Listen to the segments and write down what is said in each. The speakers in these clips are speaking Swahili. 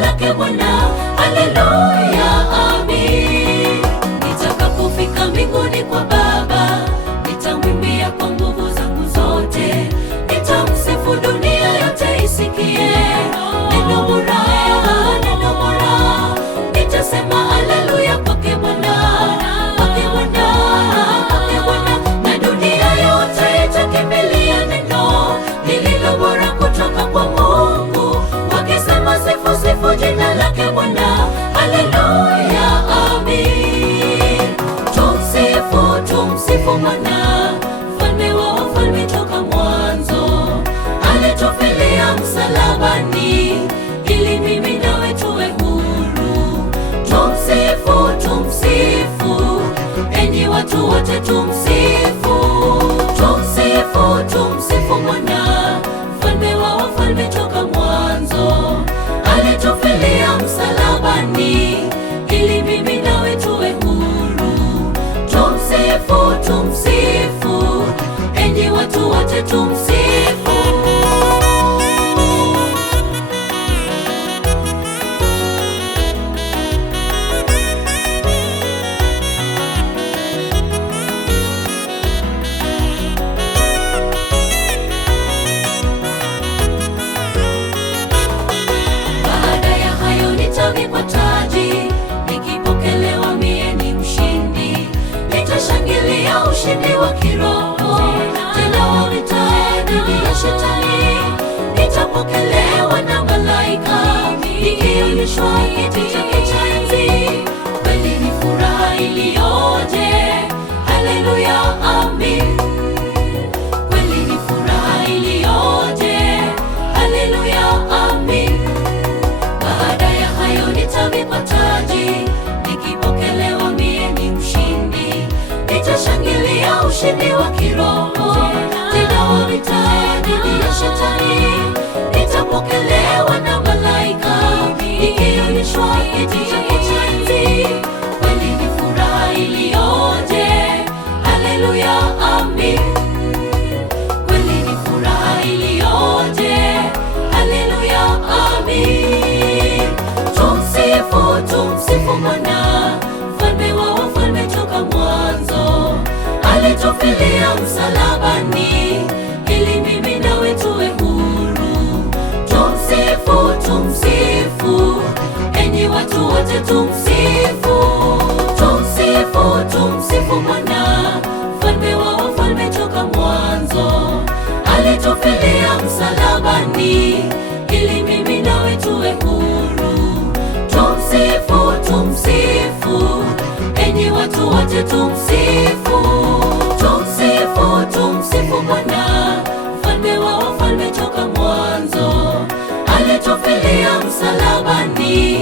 lake Bwana. Haleluya, amin. Nitakapofika mbinguni kwa Baba, nitamwimbia kwa nguvu zangu zote, nitamsifu dunia yote isikie. Neno bora, neno bora, nitasema haleluya kwake Bwana, kwake Bwana, kwake Bwana, na dunia yote itakimbilia neno lililo bora kutoka kwa Mungu, wakisema sifu, sifu jina lake Bwana. Haleluya, amin. Tumsifu, tumsifu Bwana, mfalme wa wafalme toka mwanzo, alitufilia msalabani ili mimi nawe tuwe huru. Tumsifu, tumsifu, enyi watu wote tumsifu. Tumsifu, tumsifu Bwana, mfalme wa wafalme toka mwanzo, alitufilia msalabani ili mimi nawe tuwe huru. Tumsifu, tumsifu, enyi watu wote tumsifu. Baada ya hayo nitavikwa taji, nikipokelewa mie ni mshindi, nitashangilia ushindi wa kiroho, tena wa vita dhidi ya Shetani. Nitapokelewa na malaika, nikionyeshwa kiti chake cha enzi. Kweli ni furaha iliyoje! Haleluya, amin. Kweli ni furaha iliyoje! Haleluya, amin. Baada ya hayo nitavikwa taji, nikipokelewa mie ni mshindi, nitashangilia ushindi wa kiroho, tena wa vita dhidi ya Shetani. Nitapokelewa na malaika, nikionyeshwa kiti chake cha enzi. Kweli ni furaha iliyoje! Haleluya, amin. Kweli ni furaha iliyoje! Haleluya, amin. Tumsifu, tumsifu Bwana, mfalme wa wafalme toka mwanzo, alitufilia msalabani ili mimi nawe tuwe huru. Tumsifu, tumsifu, enyi watu wote tumsifu. Tumsifu, tumsifu Bwana, mfalme wa wafalme toka mwanzo, alitufilia msalabani ili mimi nawe tuwe huru. Tumsifu, tumsifu, enyi watu wote tumsifu. Tumsifu, tumsifu Bwana, mfalme wa wafalme toka mwanzo, alitufilia msalabani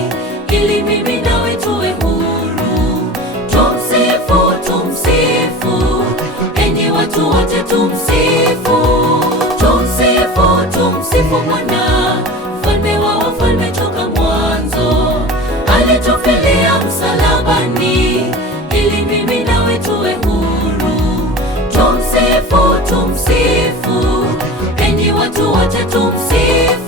ili mimi nawe tuwe huru. Tumsifu, tumsifu, enyi watu wote tumsifu. Tumsifu, tumsifu Bwana, mfalme wa wafalme toka mwanzo, alitufilia msalabani ili mimi nawe tuwe huru. Tumsifu, tumsifu, enyi watu wote tumsifu.